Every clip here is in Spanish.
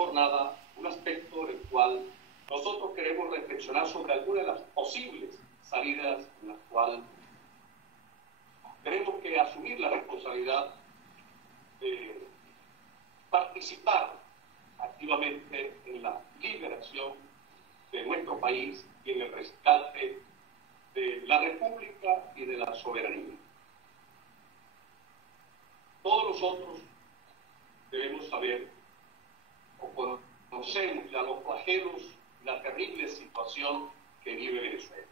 jornada un aspecto en el cual nosotros queremos reflexionar sobre algunas de las posibles salidas en las cuales tenemos que asumir la responsabilidad de participar activamente en la liberación de nuestro país y en el rescate de la República y de la soberanía. Todos nosotros debemos saber o conocemos ya los flagelos y la terrible situación que vive Venezuela.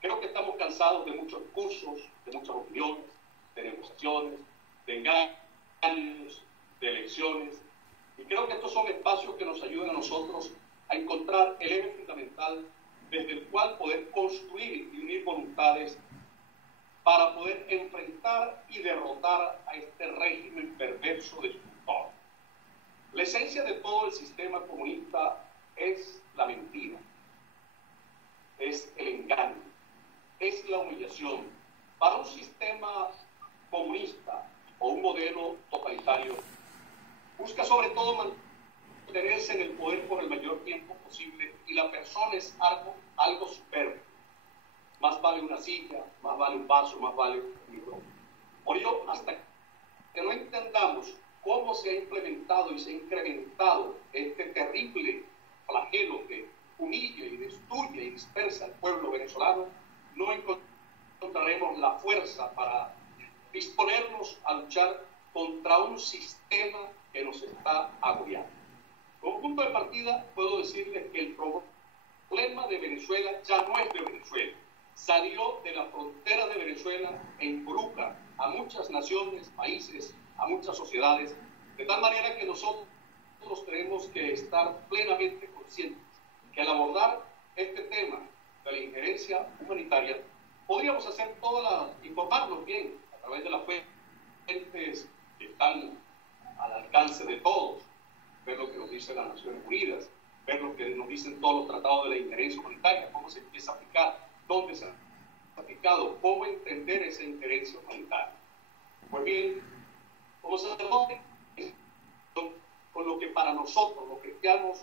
Creo que estamos cansados de muchos discursos, de muchas opiniones, de negociaciones, de engaños, de elecciones, y creo que estos son espacios que nos ayudan a nosotros a encontrar el eje fundamental desde el cual poder construir y unir voluntades para poder enfrentar y derrotar a este régimen perverso destructor. La esencia de todo el sistema comunista es la mentira, es el engaño, es la humillación. Para un sistema comunista o un modelo totalitario, busca sobre todo mantenerse en el poder por el mayor tiempo posible y la persona es algo superfluo. Más vale una silla, más vale un vaso, más vale un libro. Por ello, hasta que no entendamos cómo se ha implementado y se ha incrementado este terrible flagelo que humilla y destruye y dispersa al pueblo venezolano, no encontraremos la fuerza para disponernos a luchar contra un sistema que nos está agobiando. Como punto de partida, puedo decirles que el problema de Venezuela ya no es de Venezuela. Salió de la frontera de Venezuela e involucra a muchas naciones, países, a muchas sociedades, de tal manera que nosotros tenemos que estar plenamente conscientes que al abordar este tema de la injerencia humanitaria, podríamos hacer informarnos bien a través de las fuentes que están al alcance de todos, ver lo que nos dicen las Naciones Unidas, ver lo que nos dicen todos los tratados de la injerencia humanitaria, cómo se empieza a aplicar, dónde se ha aplicado, cómo entender esa injerencia humanitaria. Pues bien, como sacerdotes, con lo que para nosotros, los cristianos,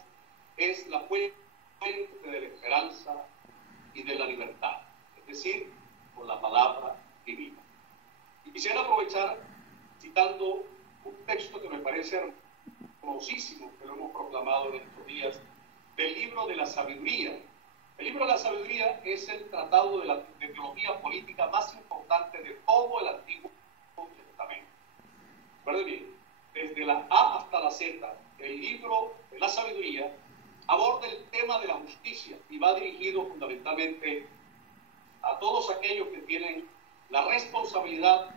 es la fuente de la esperanza y de la libertad, es decir, con la palabra divina. Y quisiera aprovechar citando un texto que me parece hermosísimo, que lo hemos proclamado en estos días, del libro de la sabiduría. El libro de la sabiduría es el tratado de teología política más importante de todo el Antiguo Testamento. Recuerden bien, desde la A hasta la Z, el libro de la sabiduría aborda el tema de la justicia y va dirigido fundamentalmente a todos aquellos que tienen la responsabilidad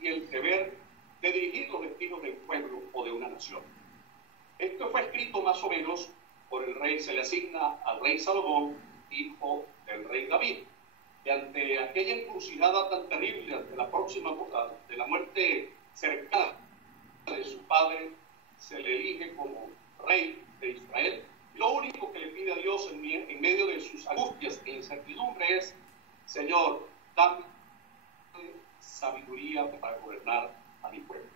y el deber de dirigir los destinos del pueblo o de una nación. Esto fue escrito más o menos por el rey, se le asigna al rey Salomón, hijo del rey David, que ante aquella encrucijada tan terrible, ante la próxima de la muerte cercana de su padre, se le elige como rey de Israel. Y lo único que le pide a Dios en medio de sus angustias e incertidumbre es: Señor, dame sabiduría para gobernar a mi pueblo.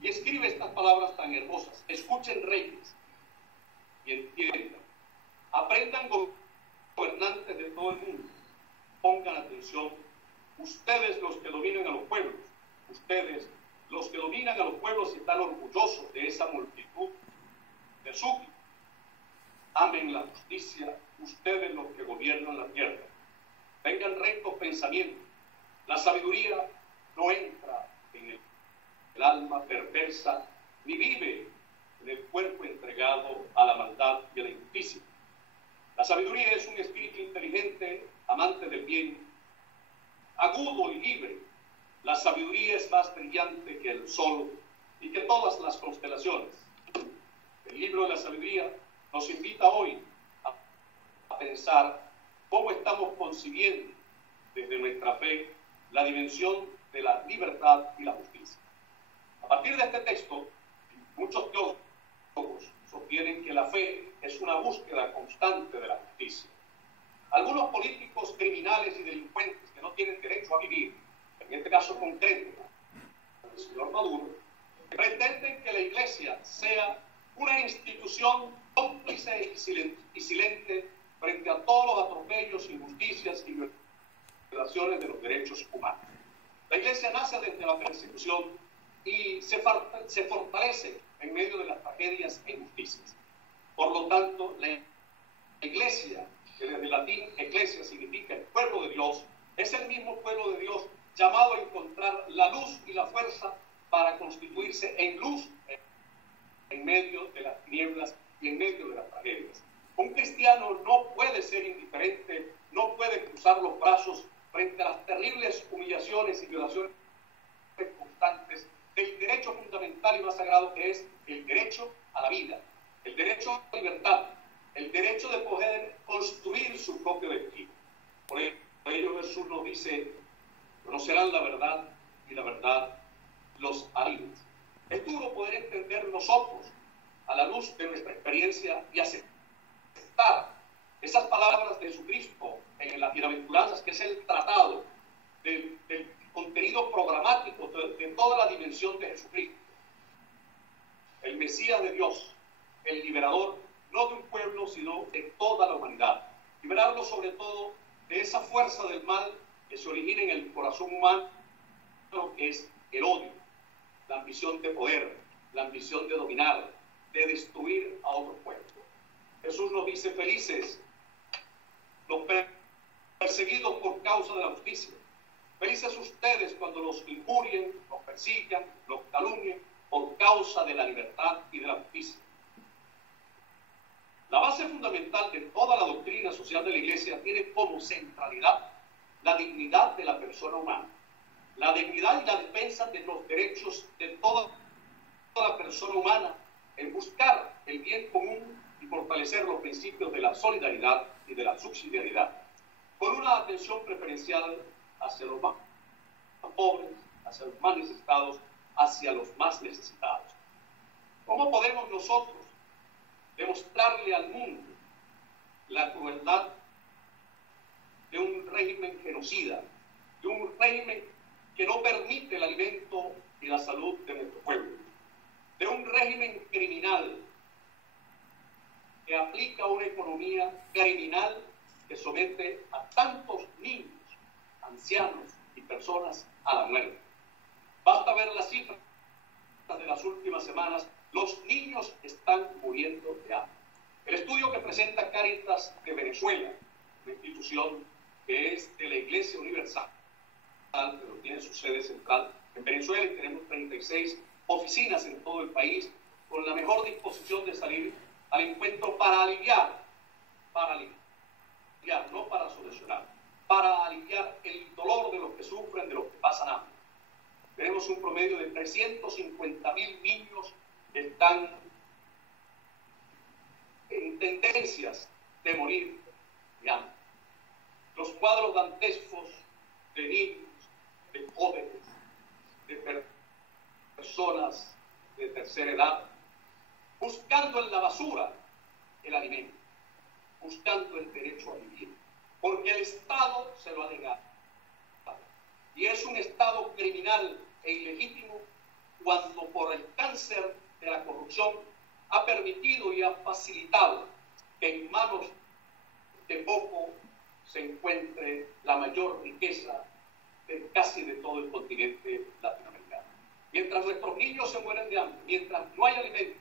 Y escribe estas palabras tan hermosas: escuchen, reyes, y entiendan, aprendan gobernantes de todo el mundo, pongan atención, ustedes los que dominan a los pueblos, ustedes los que dominan a los pueblos y están orgullosos de esa multitud de súbditos, amen la justicia, ustedes los que gobiernan la tierra, tengan rectos pensamientos. La sabiduría no entra en el alma perversa, ni vive en el cuerpo entregado a la maldad y a la injusticia. La sabiduría es un espíritu inteligente, amante del bien, agudo y libre. La sabiduría es más brillante que el sol y que todas las constelaciones. El libro de la sabiduría nos invita hoy a pensar cómo estamos concibiendo desde nuestra fe la dimensión de la libertad y la justicia. A partir de este texto, muchos teólogos sostienen que la fe es una búsqueda constante de la justicia. Algunos políticos criminales y delincuentes que no tienen derecho a vivir, en este caso concreto, el señor Maduro, pretenden que la Iglesia sea una institución cómplice y silente frente a todos los atropellos, injusticias y violaciones de los derechos humanos. La Iglesia nace desde la persecución y se fortalece en medio de las tragedias e injusticias. Por lo tanto, la Iglesia, que desde el latín eclesia significa el pueblo de Dios, es el mismo pueblo de Dios llamado a encontrar la luz y la fuerza para constituirse en luz en medio de las tinieblas y en medio de las tragedias. Un cristiano no puede ser indiferente, no puede cruzar los brazos frente a las terribles humillaciones y violaciones constantes del derecho fundamental y más sagrado, que es el derecho a la vida, el derecho a la libertad, el derecho de poder construir su propio destino. Por ello Jesús nos dice: conocerán la verdad y la verdad los hará libres. Es duro poder entender nosotros, a la luz de nuestra experiencia, y aceptar esas palabras de Jesucristo en las bienaventuranzas, que es el tratado del contenido programático de toda la dimensión de Jesucristo. El Mesías de Dios, el liberador, no de un pueblo, sino de toda la humanidad. Liberarlo sobre todo de esa fuerza del mal que se origina en el corazón humano, que es el odio, la ambición de poder, la ambición de dominar, de destruir a otro pueblo. Jesús nos dice: felices los perseguidos por causa de la justicia. Felices ustedes cuando los injurien, los persigan, los calumnien por causa de la libertad y de la justicia. La base fundamental de toda la doctrina social de la Iglesia tiene como centralidad la dignidad de la persona humana, la dignidad y la defensa de los derechos de toda la persona humana, en buscar el bien común y fortalecer los principios de la solidaridad y de la subsidiariedad, con una atención preferencial hacia los más pobres, hacia los más necesitados, hacia los más necesitados. ¿Cómo podemos nosotros demostrarle al mundo la crueldad de un régimen genocida, de un régimen que no permite el alimento y la salud de nuestro pueblo, de un régimen criminal que aplica una economía criminal que somete a tantos niños, ancianos y personas a la muerte? Basta ver las cifras de las últimas semanas. Los niños están muriendo de hambre. El estudio que presenta Cáritas de Venezuela, una institución que es de la Iglesia Universal, pero tiene su sede central en Venezuela, y tenemos 36 oficinas en todo el país, con la mejor disposición de salir al encuentro para aliviar, no para solucionar, para aliviar el dolor de los que sufren, de los que pasan hambre. Tenemos un promedio de 350.000 niños que están en tendencias de morir de hambre. Los cuadros dantescos de niños, de jóvenes, de personas de tercera edad, buscando en la basura el alimento, buscando el derecho a vivir, porque el Estado se lo ha negado. Y es un Estado criminal e ilegítimo cuando, por el cáncer de la corrupción, ha permitido y ha facilitado que en manos de poco se encuentre la mayor riqueza casi de todo el continente latinoamericano. Mientras nuestros niños se mueren de hambre, mientras no hay alimento,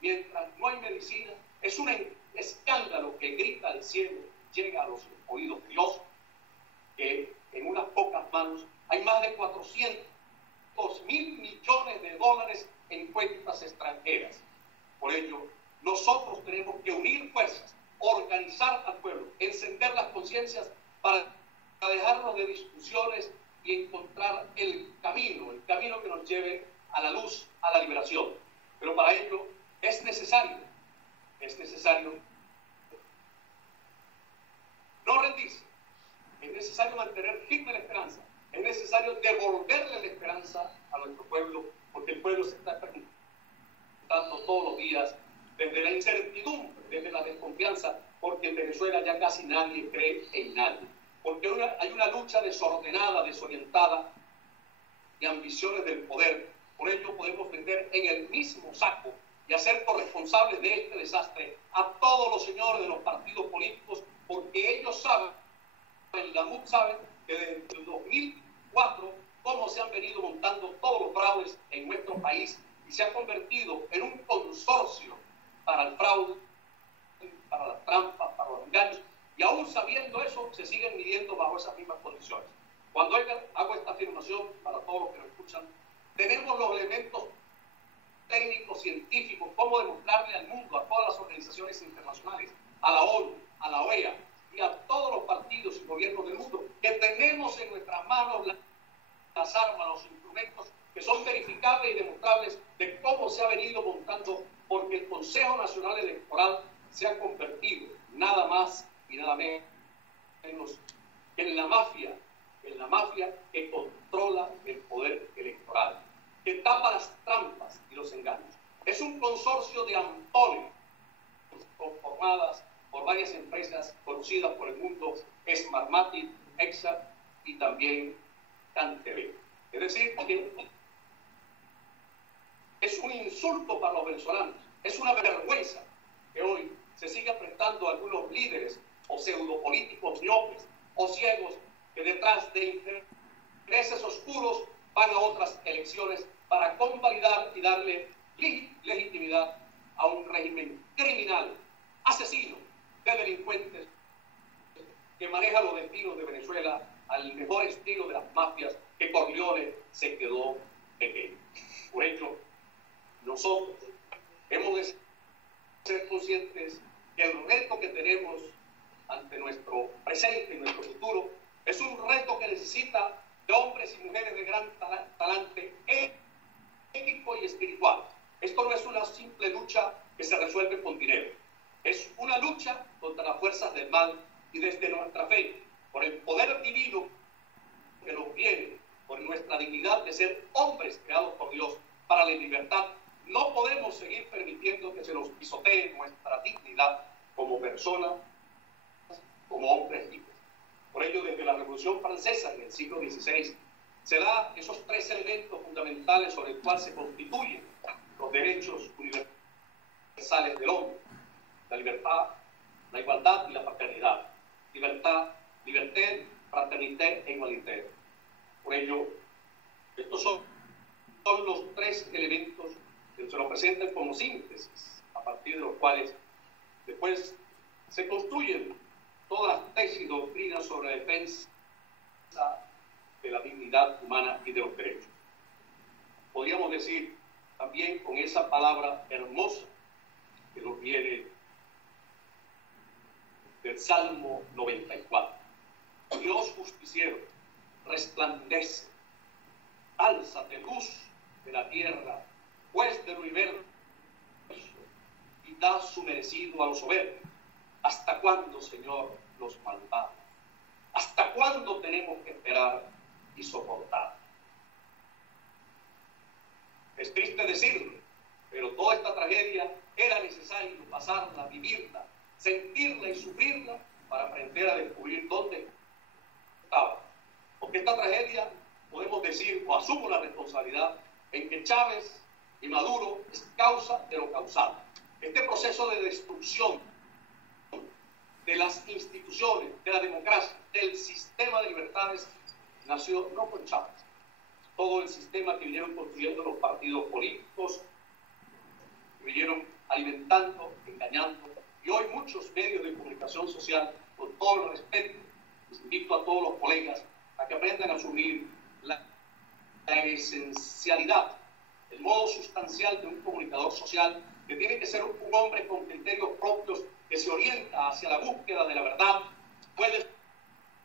mientras no hay medicina, es un escándalo que grita al cielo, llega a los oídos de Dios, que en unas pocas manos hay más de 400.000 millones de dólares en cuentas extranjeras. Por ello, nosotros tenemos que unir fuerzas, organizar al pueblo, encender las conciencias para dejarnos de discusiones y encontrar el camino que nos lleve a la luz, a la liberación. Pero para ello es necesario no rendirse, es necesario mantener firme la esperanza, es necesario devolverle la esperanza a nuestro pueblo, porque el pueblo se está preguntando todos los días, desde la incertidumbre, desde la desconfianza, porque en Venezuela ya casi nadie cree en nadie, porque hay una lucha desordenada, desorientada, de ambiciones del poder. Por ello podemos meter en el mismo saco y hacer corresponsables de este desastre a todos los señores de los partidos políticos, porque ellos saben, la MUD sabe, que desde el 2004 cómo se han venido montando todos los fraudes en nuestro país y se ha convertido en un consorcio para el fraude, para las trampas, para los engaños, y aún sabiendo eso, se siguen midiendo bajo esas mismas condiciones. Cuando hago esta afirmación, para todos los que lo escuchan, tenemos los elementos técnicos, científicos, cómo demostrarle al mundo, a todas las organizaciones internacionales, a la ONU, a la OEA y a todos los partidos y gobiernos del mundo, que tenemos en nuestras manos las armas, los instrumentos que son verificables y demostrables de cómo se ha venido montando, porque el Consejo Nacional Electoral se ha convertido nada más y nada menos en la mafia que controla el poder electoral, que tapa las trampas y los engaños. Es un consorcio de ampones conformadas por varias empresas conocidas por el mundo, Smartmatic, Exact y también CanTV. Es decir, que es un insulto para los venezolanos, es una vergüenza que hoy se siga prestando a algunos líderes o pseudopolíticos miopes o ciegos que detrás de intereses oscuros van a otras elecciones para convalidar y darle legitimidad a un régimen criminal, asesino, de delincuentes que maneja los destinos de Venezuela al mejor estilo de las mafias que Corleone se quedó pequeño. Por ello, nosotros hemos de ser conscientes que el reto que tenemos ante nuestro presente y nuestro futuro es un reto que necesita de hombres y mujeres de gran talante ético y espiritual. Esto no es una simple lucha que se resuelve con dinero. Es una lucha contra las fuerzas del mal y desde nuestra fe, por el poder divino que nos viene, por nuestra dignidad de ser hombres creados por Dios para la libertad, no podemos seguir permitiendo que se nos pisotee nuestra dignidad como personas, como hombres libres. Por ello, desde la Revolución Francesa en el siglo XVI, se da esos tres elementos fundamentales sobre el cual se constituyen los derechos universales del hombre: la libertad, la igualdad y la fraternidad. Libertad, liberté, fraternité e igualité. Por ello, estos son los tres elementos que se nos presentan como síntesis, a partir de los cuales después se construyen todas las tesis y doctrinas sobre la defensa de la dignidad humana y de los derechos. Podríamos decir también con esa palabra hermosa que nos viene del Salmo 94. Dios justiciero, resplandece, álzate luz de la tierra, juez del universo, y da su merecido a los soberbios. ¿Hasta cuándo, Señor, los malvados? ¿Hasta cuándo tenemos que esperar y soportar? Es triste decirlo, pero toda esta tragedia era necesario pasarla, vivirla, sentirla y sufrirla para aprender a descubrir dónde estaba. Porque esta tragedia, podemos decir, o asumo la responsabilidad, en que Chávez y Maduro es causa de lo causado. Este proceso de destrucción de las instituciones, de la democracia, del sistema de libertades, nació no con Chávez. Todo el sistema que vinieron construyendo los partidos políticos, que vinieron alimentando, engañando, y hoy muchos medios de comunicación social, con todo el respeto, les invito a todos los colegas a que aprendan a asumir la esencialidad, el modo sustancial de un comunicador social, que tiene que ser un hombre con criterios propios, que se orienta hacia la búsqueda de la verdad, puede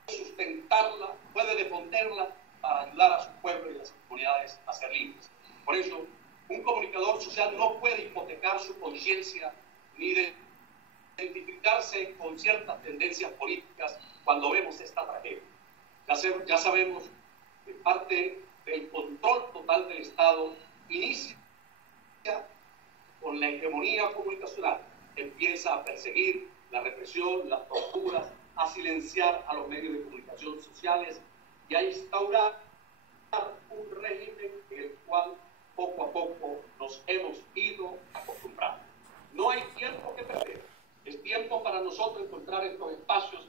sustentarla, puede defenderla para ayudar a su pueblo y a las comunidades a ser libres. Por eso, un comunicador social no puede hipotecar su conciencia ni identificarse con ciertas tendencias políticas cuando vemos esta tragedia. Ya sabemos que parte del control total del Estado inicia con la hegemonía comunicacional, empieza a perseguir la represión, las torturas, a silenciar a los medios de comunicación sociales y a instaurar un régimen en el cual poco a poco nos hemos ido acostumbrando. No hay tiempo que perder. Es tiempo para nosotros encontrar estos espacios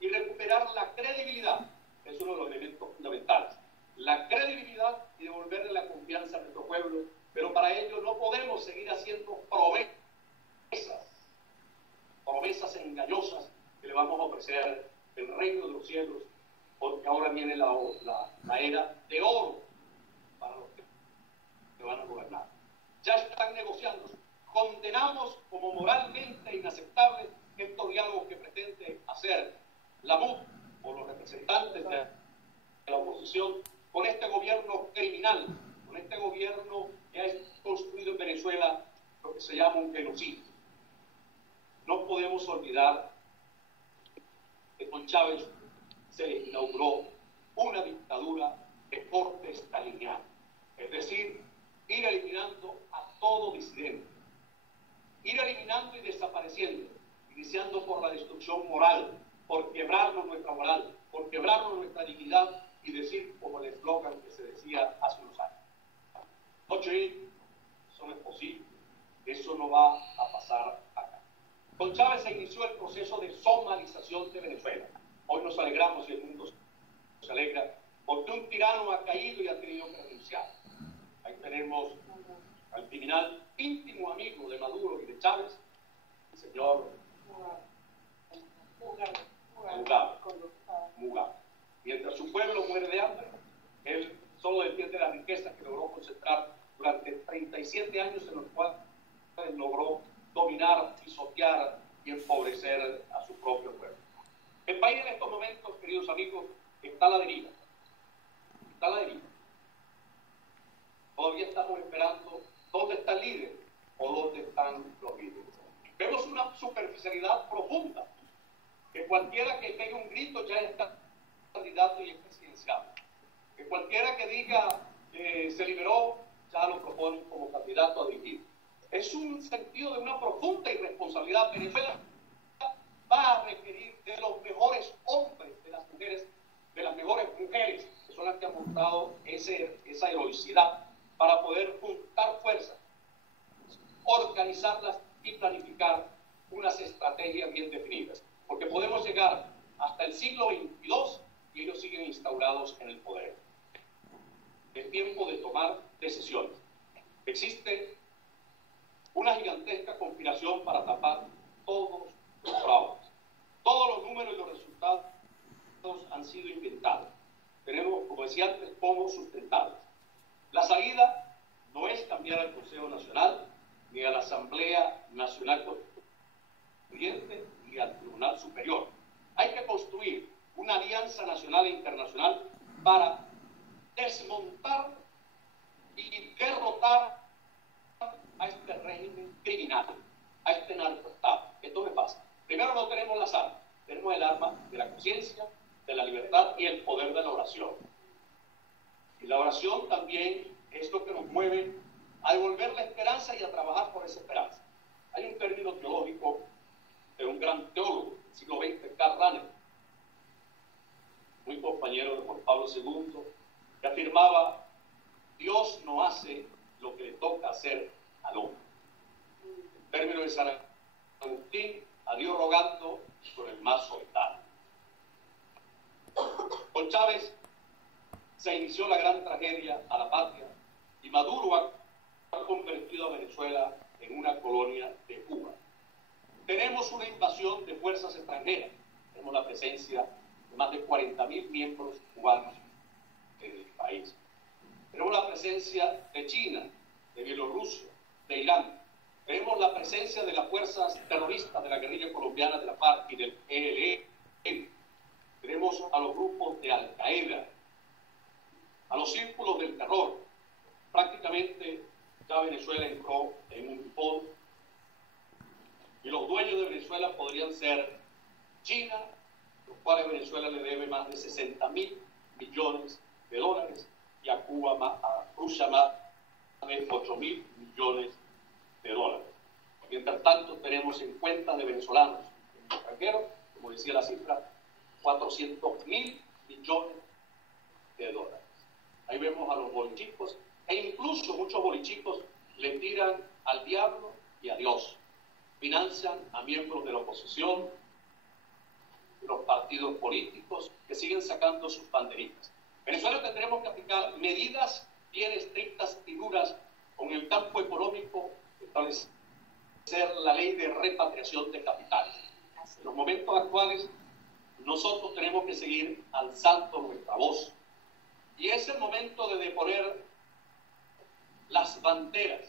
y recuperar la credibilidad. Es uno de los elementos fundamentales. La credibilidad y devolverle la confianza a nuestro pueblo. Pero para ello no podemos seguir haciendo promesas engañosas que le vamos a ofrecer el reino de los cielos, porque ahora viene la era de oro para los que van a gobernar. Ya están negociando. Condenamos como moralmente inaceptable estos diálogos que pretende hacer la MUD o los representantes de la oposición con este gobierno criminal, con este gobierno que ha construido en Venezuela lo que se llama un genocidio. No podemos olvidar que con Chávez se inauguró una dictadura de corte staliniano, es decir, ir eliminando a todo disidente, ir eliminando y desapareciendo, iniciando por la destrucción moral, por quebrarnos nuestra moral, por quebrarnos nuestra dignidad y decir como el eslogan que se decía hace unos años: eso no es posible, eso no va a pasar acá. Con Chávez se inició el proceso de somalización de Venezuela. Hoy nos alegramos y el mundo se alegra porque un tirano ha caído y ha tenido que renunciar. Ahí tenemos al criminal íntimo amigo de Maduro y de Chávez, el señor Mugabe. Mientras su pueblo muere de hambre, él solo defiende la riqueza que logró concentrar durante 37 años, en los cuales logró dominar, pisotear y empobrecer a su propio pueblo. El país en estos momentos, queridos amigos, está a la deriva. Está a la deriva. Todavía estamos esperando dónde está el líder o dónde están los líderes. Vemos una superficialidad profunda, que cualquiera que pegue un grito ya está candidato y es presidencial. Que cualquiera que diga que se liberó, ya lo proponen como candidato a dirigir. Es un sentido de una profunda irresponsabilidad. Venezuela va a requerir de los mejores hombres, de las mejores mujeres, que son las que han mostrado esa heroicidad, para poder juntar fuerzas, organizarlas y planificar unas estrategias bien definidas. Porque podemos llegar hasta el siglo XXII y ellos siguen instaurados en el poder. Es tiempo de tomar decisiones. Existe una gigantesca conspiración para tapar todos los fraudes. Todos los números y los resultados han sido inventados. Tenemos, como decía antes, cómo sustentarlos. La salida no es cambiar al Consejo Nacional, ni a la Asamblea Nacional Constituyente, ni al Tribunal Superior. Hay que construir una alianza nacional e internacional para desmontar y derrotar a este régimen criminal, a este narcoestado. Esto me pasa. Primero no tenemos las armas, tenemos el arma de la conciencia, de la libertad y el poder de la oración. Y la oración también es lo que nos mueve a devolver la esperanza y a trabajar por esa esperanza. Hay un término teológico de un gran teólogo del siglo XX, Karl Rahner, muy compañero de Juan Pablo II, que afirmaba: Dios no hace lo que le toca hacer al hombre. El término de San Agustín: a Dios rogando con el más solitario. Con Chávez se inició la gran tragedia a la patria y Maduro ha convertido a Venezuela en una colonia de Cuba. Tenemos una invasión de fuerzas extranjeras. Tenemos la presencia de más de 40.000 miembros cubanos en el país. Tenemos la presencia de China, de Bielorrusia, de Irán. Tenemos la presencia de las fuerzas terroristas de la guerrilla colombiana de la FARC y del ELN. Tenemos a los grupos de Al-Qaeda, a los círculos del terror. Prácticamente ya Venezuela entró en un pol y los dueños de Venezuela podrían ser China, los cuales Venezuela le debe más de 60.000 millones de dólares, y a Cuba, a Rusia, más de 8.000 millones de dólares. Mientras tanto, tenemos en cuenta de venezolanos en el extranjero, como decía la cifra, 400.000 millones de dólares. Ahí vemos a los bolichicos E incluso muchos bolichitos le tiran al diablo y a Dios. Financian a miembros de la oposición, los partidos políticos que siguen sacando sus banderitas. En Venezuela tendremos que aplicar medidas bien estrictas y duras con el campo económico, establecer la ley de repatriación de capitales. En los momentos actuales, nosotros tenemos que seguir alzando nuestra voz. Y es el momento de deponer las banderas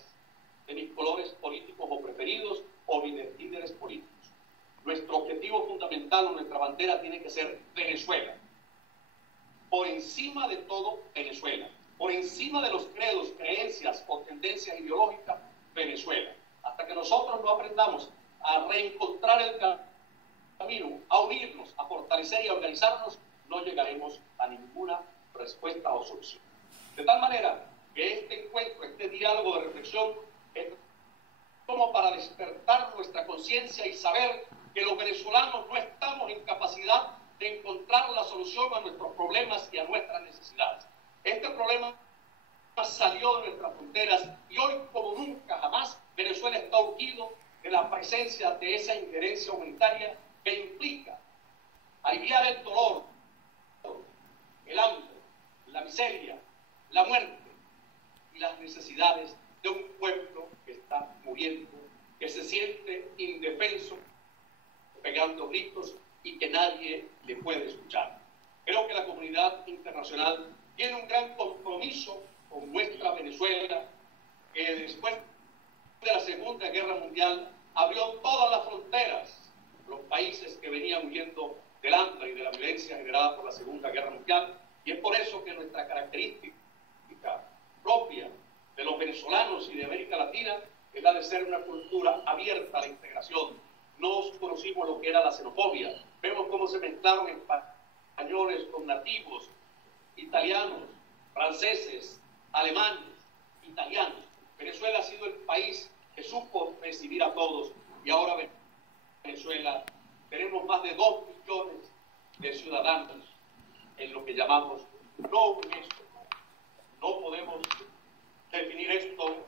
de mis colores políticos o preferidos o líderes políticos. Nuestro objetivo fundamental o nuestra bandera tiene que ser Venezuela. Por encima de todo, Venezuela. Por encima de los credos, creencias o tendencias ideológicas, Venezuela. Hasta que nosotros no aprendamos a reencontrar el camino, a unirnos, a fortalecer y a organizarnos, no llegaremos a ninguna respuesta o solución. De tal manera que este encuentro, este diálogo de reflexión, es como para despertar nuestra conciencia y saber que los venezolanos no estamos en capacidad de encontrar la solución a nuestros problemas y a nuestras necesidades. Este problema salió de nuestras fronteras y hoy, como nunca jamás, Venezuela está urgido de la presencia de esa injerencia humanitaria que implica aliviar el dolor, el hambre, la miseria, la muerte y las necesidades de un pueblo que está muriendo, que se siente indefenso, pegando gritos y que nadie le puede escuchar. Creo que la comunidad internacional tiene un gran compromiso con nuestra Venezuela, que después de la Segunda Guerra Mundial abrió todas las fronteras, los países que venían huyendo del hambre y de la violencia generada por la Segunda Guerra Mundial, y es por eso que nuestra característica propia de los venezolanos y de América Latina es la de ser una cultura abierta a la integración. No conocimos lo que era la xenofobia. Vemos cómo se mezclaron españoles con nativos, italianos, franceses, alemanes, italianos. Venezuela ha sido el país que supo recibir a todos, y ahora Venezuela tenemos más de 2 millones de ciudadanos en lo que llamamos no UNESCO. No podemos definir esto